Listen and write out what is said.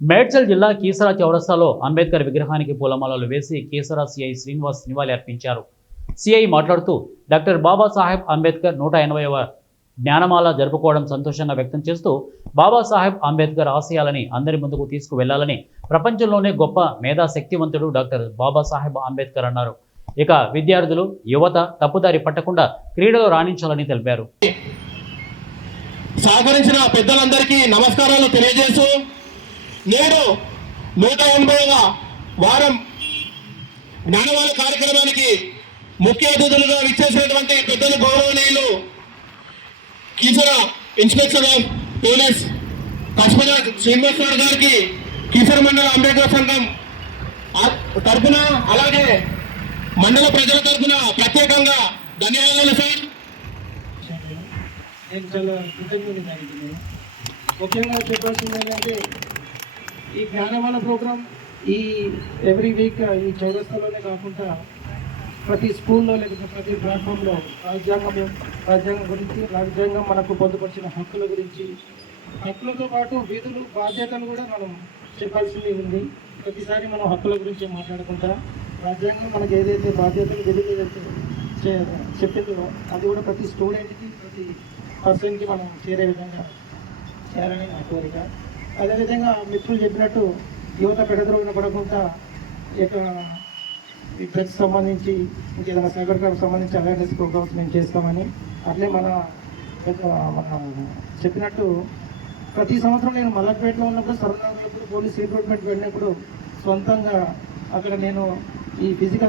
మేడ్చల్ జిల్లా కీసరా చౌరస్తాలో అంబేద్కర్ విగ్రహానికి పూలమాలలు వేసి కీసరా సిఐ శ్రీనివాస్ నివాళి అర్పించారు. సిఐ మాట్లాడుతూ డాక్టర్ బాబాసాహెబ్ అంబేద్కర్ 180వ జ్ఞానమాల జరుపుకోవడం సంతోషంగా వ్యక్తం చేస్తూ బాబాసాహెబ్ అంబేద్కర్ ఆశయాలని అందరి ముందుకు తీసుకువెళ్లాలని, ప్రపంచంలోనే గొప్ప మేధాశక్తివంతుడు డాక్టర్ బాబాసాహెబ్ అంబేద్కర్ అన్నారు. ఇక విద్యార్థులు, యువత తప్పుదారి పట్టకుండా క్రీడలో రాణించాలని తెలిపారు. సహకరించిన పెద్దలందరికీ నమస్కారాలు తెలియజేస్తూ నేడు 180వ వారం జ్ఞానమాల కార్యక్రమానికి ముఖ్య అతిథులుగా విచ్చేసినటువంటి పెద్దలు గౌరవనీయులు Keesara inspector of police Kasmala Srinivas గారికి కీసర మండల అంబేద్కర్ సంఘం తరఫున, అలాగే మండల ప్రజల తరఫున ప్రత్యేకంగా ధన్యవాదాలు సార్. నేను చాలా కృతజ్ఞతలు. ముఖ్యంగా చెప్పాల్సింది ఏంటంటే ఈ జ్ఞానమాల ప్రోగ్రామ్ ఈ ఎవ్రీ వీక్ ఈ చౌరస్తాలోనే కాకుండా ప్రతి స్కూల్లో లేకపోతే ప్రతి ప్లాట్ఫామ్లో రాజ్యాంగం గురించి, రాజ్యాంగం మనకు పొందుపరిచిన హక్కుల గురించి, హక్కులతో పాటు విధులు, బాధ్యతలు కూడా మనం చెప్పాల్సింది ఉంది. ప్రతిసారి మనం హక్కుల గురించి మాట్లాడుకుంటా రాజ్యాంగం మనకు ఏదైతే బాధ్యతలు, విధులు చెప్పిందో అది కూడా ప్రతి స్టూడెంట్కి, ప్రతి పర్సన్కి మనం చేరే విధంగా చేయాలని నా కోరిక. అదేవిధంగా మిత్రులు చెప్పినట్టు యువత పెడద్రోగిన పడకుండా ఈ డ్రగ్స్ సంబంధించి ఇంకేదైనా సైబర్ క్రైమ్ సంబంధించి అవేర్నెస్ ప్రోగ్రామ్స్ మేము చేస్తామని, అట్లే మన చెప్పినట్టు ప్రతి సంవత్సరం నేను మల్లక్పేటలో ఉన్నప్పుడు, సరదాపురం పోలీస్ రిక్రూట్మెంట్ వెళ్ళినప్పుడు సొంతంగా అక్కడ నేను ఈ ఫిజికల్